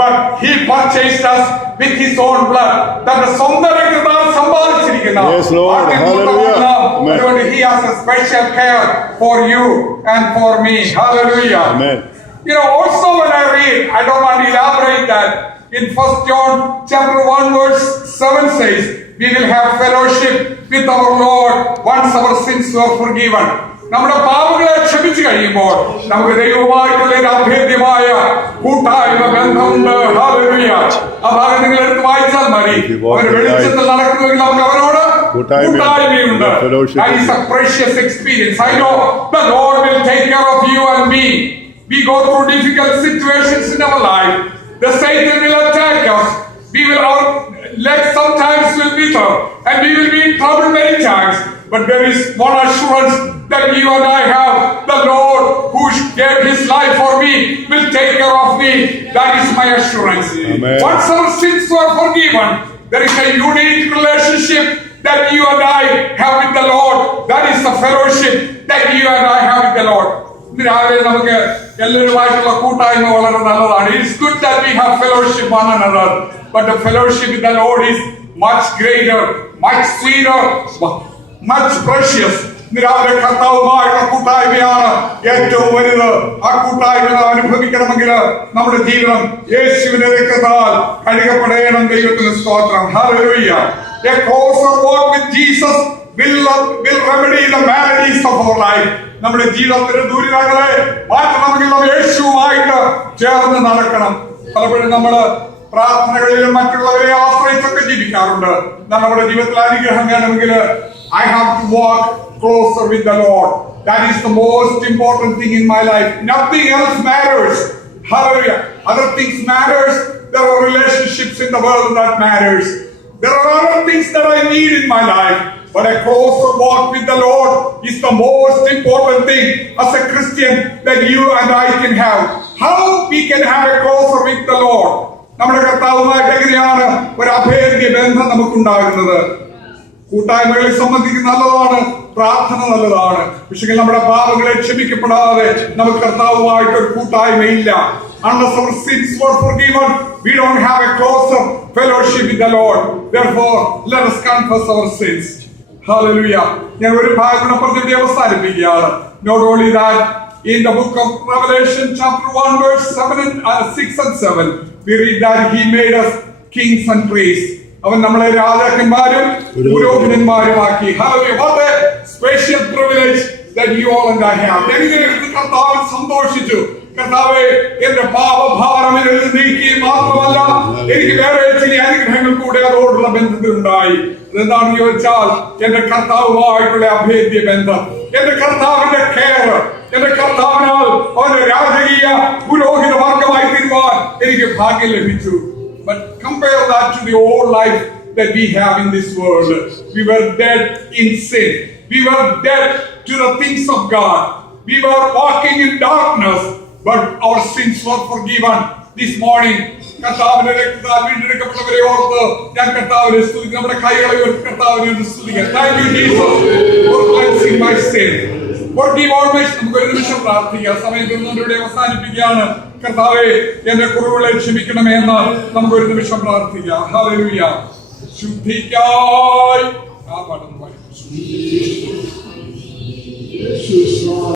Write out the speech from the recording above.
but he purchased us with his own blood. തന്റെ സ്വന്തം രക്തത്താൽ സമ്പാദിച്ചിരിക്കുന്ന അതുകൊണ്ട് he has a special care for you and for me. Hallelujah. Amen. You know, also when I read, I don't want to elaborate that. In 1 John chapter 1 verse 7 says, we will have fellowship with our Lord once our sins were forgiven. നമ്മുടെ പാപങ്ങളെ ക്ഷമിച്ചു കഴിയുമ്പോൾ നമുക്ക് ദൈവവുമായിട്ടുള്ള ഒരു അഭേദ്യമായ കൂട്ടായ്മ ബന്ധമുണ്ട്. ഹല്ലേലൂയ. ആ ഭാഗം നിങ്ങൾ എടുത്ത് വായിച്ചാൽ മതി. അവർ വെളിച്ചത്തിൽ നടക്കുന്നുവെങ്കിൽ നമുക്ക് അവരോട് കൂട്ടായ്മയുണ്ട്. That is a precious experience. I know the Lord will take care of you and me. We go through difficult situations in our life. The Satan will attack us. We will, our legs sometimes will wither, and we will be in trouble many times. But there is one assurance that you and I have. The Lord who gave his life for me will take care of me. That is my assurance. Amen. Once our sins were forgiven, there is a unique relationship that you and I have with the Lord. That is the fellowship that you and I have with the Lord. രാവിലെ നമുക്ക് എല്ലാവരുമായിട്ടുള്ള കൂട്ടായ്മ വളരെ നല്ലതാണ്. It is good that we have fellowship one another, but the fellowship with the Lord is much greater, much sweeter, much precious. രാവിലെ കർത്താവുമായുള്ള കൂട്ടായ്മയാണ് ഏറ്റവും വലുത്. ആ കൂട്ടായ്മ അനുഭവിക്കണമെങ്കിൽ നമ്മുടെ ജീവിതം യേശുവിന്റെ രക്തത്താൽ കഴുകപ്പെടണം. ദൈവത്തിന് സ്തോത്രം. Hallelujah. A closer walk with Jesus will remedy the maladies of our life. നമ്മുടെ ജീവിതത്തിന്റെ ദുരിതങ്ങളെ മാറ്റണമെങ്കിൽ നമ്മൾ യേശുവുമായിട്ട് ചേർന്ന് നടക്കണം. പലപ്പോഴും നമ്മള് പ്രാർത്ഥനകളിലും മറ്റുള്ളവരെ ആശ്രയിച്ചൊക്കെ ജീവിക്കാറുണ്ട്. നമ്മുടെ ജീവിതത്തിൽ അനുഗ്രഹം വേണമെങ്കിൽ I have to walk closer with the Lord. That is the most important thing in my life. Nothing else matters. Hallelujah. Other things matters. There are relationships in the world that matters. There are other things that I need in my life. But a closer walk with the Lord is the most important thing as a Christian that you and I can have. How we can have a closer with the Lord? നമ്മുടെ കർത്താവുമായിട്ട് എങ്ങനെയാണ് ഒരു അഭേദ്യ ബന്ധം നമുക്കുണ്ടാകുന്നത്? കൂട്ടായ്മകളെ സംബന്ധിക്കുന്ന നല്ലതാണ്, പ്രാർത്ഥന നല്ലതാണ്. പക്ഷേ നമ്മുടെ പാപങ്ങളെ ക്ഷമിക്കപ്പെടാതെ നമുക്ക് കർത്താവുമായിട്ട് ഒരു കൂട്ടായ്മയില്ല. Unless our sins were forgiven, we don't have a closer fellowship with the Lord. Therefore, let us confess our sins. Hallelujah. ഞാൻ ഒരു ഭാഗം പറഞ്ഞിട്ട് അവസാനിപ്പിക്കുകയാണ്. Not only that, in the book of Revelation chapter 1 verse 6 and 7, we read that he made us kings and priests. അവൻ നമ്മളെ രാജാക്കന്മാരും പുരോഹിതന്മാരുമാക്കി. Hallelujah. What a special privilege that you all and I have. കർത്താവിൽ സന്തോഷിച്ചു. കർത്താവേ, എന്റെ പാപഭാരം നീക്കി മാത്രമല്ല എനിക്ക് വേറെ ചില അനുഗ്രഹങ്ങൾ കൂടെ അതോടുള്ള ബന്ധത്തിലുണ്ടായി. എന്താണെന്ന് ചോദിച്ചാൽ എന്റെ കർത്താവുമായിട്ടുള്ള അഭേദ്യ ബന്ധം, എന്റെ കർത്താവിന്റെ കെയർ, എന്റെ കർത്താവിനാൽ അവന്റെ രാജകീയ പുരോഹിത വർഗമായി തീരുവാൻ എനിക്ക് ഭാഗ്യം ലഭിച്ചു. But compare that to the old life that we have in this world. We were dead in sin. We were dead to the things of God. We were walking in darkness, but our sins were forgiven. This morning, കർത്താവിന്റെ രക്തത്താൽ വീണ്ടെടുക്കപ്പെട്ടവരെ ഓർത്ത് ഞാൻ കർത്താവിനെ സ്തുതിക്കുന്നു. നമ്മുടെ കൈകളെ കർത്താവിനെ സ്തുതിക്കാം. Thank you, Jesus, for cleansing my sin. Forgive all my sins. നമുക്ക് ഒരു നിമിഷം പ്രാർത്ഥിക്കാം. സമയം തന്നുകൊണ്ടിവിടെ അവസാനിപ്പിക്കുകയാണ്. കർത്താവേ, എന്റെ കുറവുകളെ ക്ഷമിക്കണമേ എന്ന് നമുക്ക് ഒരു നിമിഷം പ്രാർത്ഥിക്കാം. ഹല്ലേലൂയ. ശുദ്ധിക്കായി ആ പാടുന്നു.